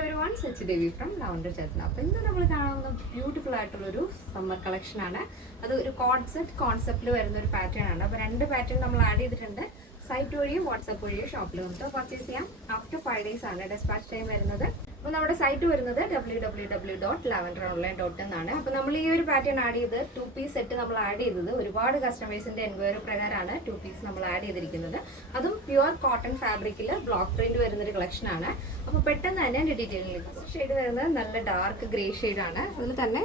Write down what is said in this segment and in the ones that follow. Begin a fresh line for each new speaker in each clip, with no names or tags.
Every one Devi from Lavender Cherthala അപ്പോൾ ഇന്ന് നമ്മൾ കാണാവുന്ന ബ്യൂട്ടിഫുൾ ആയിട്ടുള്ളൊരു സമ്മർ കളക്ഷനാണ് അത് ഒരു കോൺസെപ്റ്റ് കോൺസെപ്റ്റിൽ വരുന്ന ഒരു പാറ്റേൺ ആണ്. അപ്പോൾ രണ്ട് പാറ്റേൺ നമ്മൾ ആഡ് ചെയ്തിട്ടുണ്ട്. സൈറ്റ് വഴിയും വാട്സപ്പ് വഴിയും ഷോപ്പിൽ നമുക്ക് പർച്ചേസ് ചെയ്യാം. ആഫ്റ്റർ ഫൈവ് ഡേയ്സ് ആണ് ഡെസ്പാച്ച് ടൈം വരുന്നത്. അപ്പോൾ നമ്മുടെ സൈറ്റ് വരുന്നത് W W W dot lavender online dot എന്നാണ്. അപ്പോൾ നമ്മൾ ഈ ഒരു പാറ്റേൺ ആഡ് ചെയ്ത് ടു പീസ് സെറ്റ് നമ്മൾ ആഡ് ചെയ്തത് ഒരുപാട് കസ്റ്റമേഴ്സിന്റെ എൻക്വയറി പ്രകാരമാണ് ടു പീസ് നമ്മൾ ആഡ് ചെയ്തിരിക്കുന്നത്. അതും പ്യുവർ കോട്ടൺ ഫാബ്രിക്കിൽ ബ്ലോക്ക് പ്രിന്റ് വരുന്ന ഒരു കളക്ഷൻ ആണ്. അപ്പോൾ പെട്ടെന്ന് തന്നെ എന്റെ ഡീറ്റെയിലിലേക്ക് ഷെയ്ഡ് വരുന്നത് നല്ല ഡാർക്ക് ഗ്രേ ആണ്. അതിൽ തന്നെ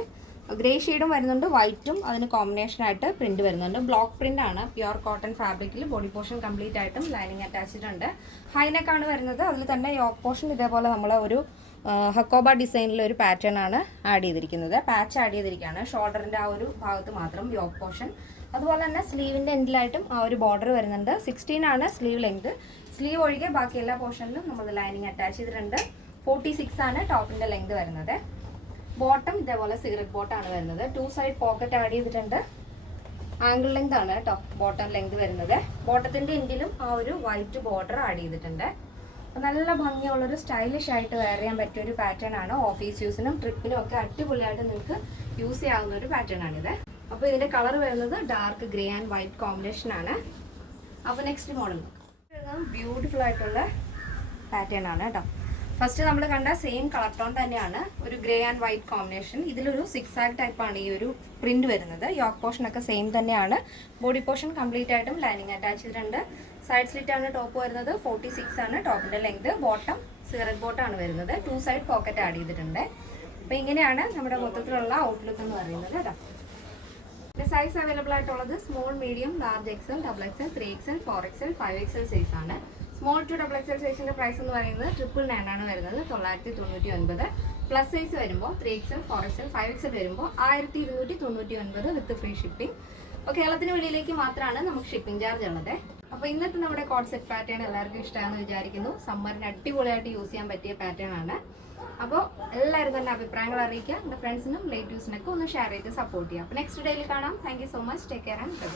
ഗ്രേ ഷെയ്ഡും വരുന്നുണ്ട് വൈറ്റും അതിന് കോമ്പിനേഷൻ ആയിട്ട് പ്രിന്റ് വരുന്നുണ്ട്. ബ്ലോക്ക് പ്രിന്റ് ആണ്. പ്യുവർ കോട്ടൺ ഫാബ്രിക്കിൽ ബോഡി പോർഷൻ കംപ്ലീറ്റ് ആയിട്ടും ലൈനിങ് അറ്റാച്ച്ഡ് ഉണ്ട്. ഹൈനെക്കാണ് വരുന്നത്. അതിൽ തന്നെ യോക്ക് പോർഷൻ ഇതേപോലെ നമ്മൾ ഒരു ഹക്കോബ ഡിസൈനിൽ ഒരു പാറ്റേൺ ആണ് ആഡ് ചെയ്തിരിക്കുന്നത്. പാച്ച് ആഡ് ചെയ്തിരിക്കുകയാണ്. ഷോൾഡറിന്റെ ആ ഒരു ഭാഗത്ത് മാത്രം യോക്ക് പോർഷൻ അതുപോലെ തന്നെ സ്ലീവിന്റെ എൻഡിലായിട്ടും ആ ഒരു ബോർഡർ വരുന്നുണ്ട്. സിക്സ്റ്റീൻ ആണ് സ്ലീവ് ലെങ്ത് സ്ലീവ് ഒഴികെ ബാക്കി എല്ലാ പോർഷനിലും നമ്മൾ ലൈനിങ് അറ്റാച്ച് ചെയ്തിട്ടുണ്ട്. ഫോർട്ടി സിക്സ് ആണ് ടോപ്പിന്റെ ലെങ്ത് വരുന്നത്. ബോട്ടം ഇതേപോലെ സിഗരറ്റ് ബോട്ടാണ് വരുന്നത്. ടു സൈഡ് പോക്കറ്റ് ആഡ് ചെയ്തിട്ടുണ്ട്. ആംഗിൾ ലെങ്ത് ആണ് കേട്ടോ ബോട്ടം ലെങ്ത് വരുന്നത്. ബോട്ടത്തിന്റെ എൻഡിലും ആ ഒരു വൈറ്റ് ബോർഡർ ആഡ് ചെയ്തിട്ടുണ്ട്. നല്ല ഭംഗിയുള്ളൊരു സ്റ്റൈലിഷ് ആയിട്ട് വെയർ ചെയ്യാൻ പറ്റിയ ഒരു പാറ്റേൺ ആണ് ഓഫീസ് യൂസിനും ട്രിപ്പിനും ഒക്കെ അടിപൊളിയായിട്ട് നിങ്ങൾക്ക് യൂസ് ചെയ്യാവുന്ന ഒരു പാറ്റേൺ ആണിത്. അപ്പോൾ ഇതിന്റെ കളർ വരുന്നത് dark grey and white combination ആണ്. അപ്പോൾ നെക്സ്റ്റ് മോഡൽ ബ്യൂട്ടിഫുൾ ആയിട്ടുള്ള പാറ്റേൺ ആണ് കേട്ടോ. ഫസ്റ്റ് നമ്മൾ കണ്ട സെയിം കളർ ടോൺ തന്നെയാണ് ഒരു ഗ്രേ ആൻഡ് വൈറ്റ് കോമ്പിനേഷൻ ഇതിലൊരു സിക്സ് ആഗ് ടൈപ്പ് ആണ് ഈ ഒരു പ്രിന്റ് വരുന്നത്. യോക്ക് പോർഷൻ ഒക്കെ സെയിം തന്നെയാണ്. ബോഡി പോർഷൻ കംപ്ലീറ്റ് ആയിട്ടും ലൈനിങ് അറ്റാച്ച് ചെയ്തിട്ടുണ്ട്. സൈഡ് സ്ലിറ്റ് ആണ് ടോപ്പ് വരുന്നത്. ഫോർട്ടി സിക്സ് ആണ് ടോപ്പിന്റെ ലെങ്ത് ബോട്ടം സിഗരറ്റ് ബോട്ടാണ് വരുന്നത്. ടു സൈഡ് പോക്കറ്റ് ആഡ് ചെയ്തിട്ടുണ്ട്. അപ്പോൾ ഇങ്ങനെയാണ് നമ്മുടെ മൊത്തത്തിലുള്ള ഔട്ട്ലുക്ക് എന്ന് പറയുന്നത് കേട്ടോ. സൈസ് അവൈലബിൾ ആയിട്ടുള്ളത് small medium large XL double XL three XL four XL five XL size ആണ്. സ്മോൾ ടു ഡബിൾ എക്സൽ സൈസിന്റെ പ്രൈസ് എന്ന് പറയുന്നത് ട്രിപ്പിൾ നയൻ ആണ് വരുന്നത്. തൊള്ളായിരത്തി തൊണ്ണൂറ്റി ഒൻപത്. പ്ലസ് സൈസ് വരുമ്പോൾ three XL four XL five XL വരുമ്പോൾ ആയിരത്തി ഇരുന്നൂറ്റി തൊണ്ണൂറ്റി ഒൻപത് വിത്ത് ഫ്രീ ഷിപ്പിംഗ് അപ്പോൾ കേരളത്തിന് വെളിയിലേക്ക് മാത്രമാണ് നമുക്ക് ഷിപ്പിംഗ് ചാർജ് ഉള്ളത്. അപ്പോൾ ഇന്നത്തെ നമ്മുടെ കോൺസെപ്റ്റ് പാറ്റേൺ എല്ലാവർക്കും ഇഷ്ടമാണെന്ന് വിചാരിക്കുന്നു. സമ്മറിന് അടിപൊളിയായിട്ട് യൂസ് ചെയ്യാൻ പറ്റിയ പാറ്റേൺ ആണ്. അപ്പോൾ എല്ലാവരും തന്നെ അഭിപ്രായങ്ങൾ അറിയിക്കുക. എന്റെ ഫ്രണ്ട്സിനും റിലേറ്റീവ്സിനൊക്കെ ഒന്ന് ഷെയർ ചെയ്ത് സപ്പോർട്ട് ചെയ്യുക. അപ്പോൾ നെക്സ്റ്റ് ഡേയിൽ കാണാം. Thank so much take care and bye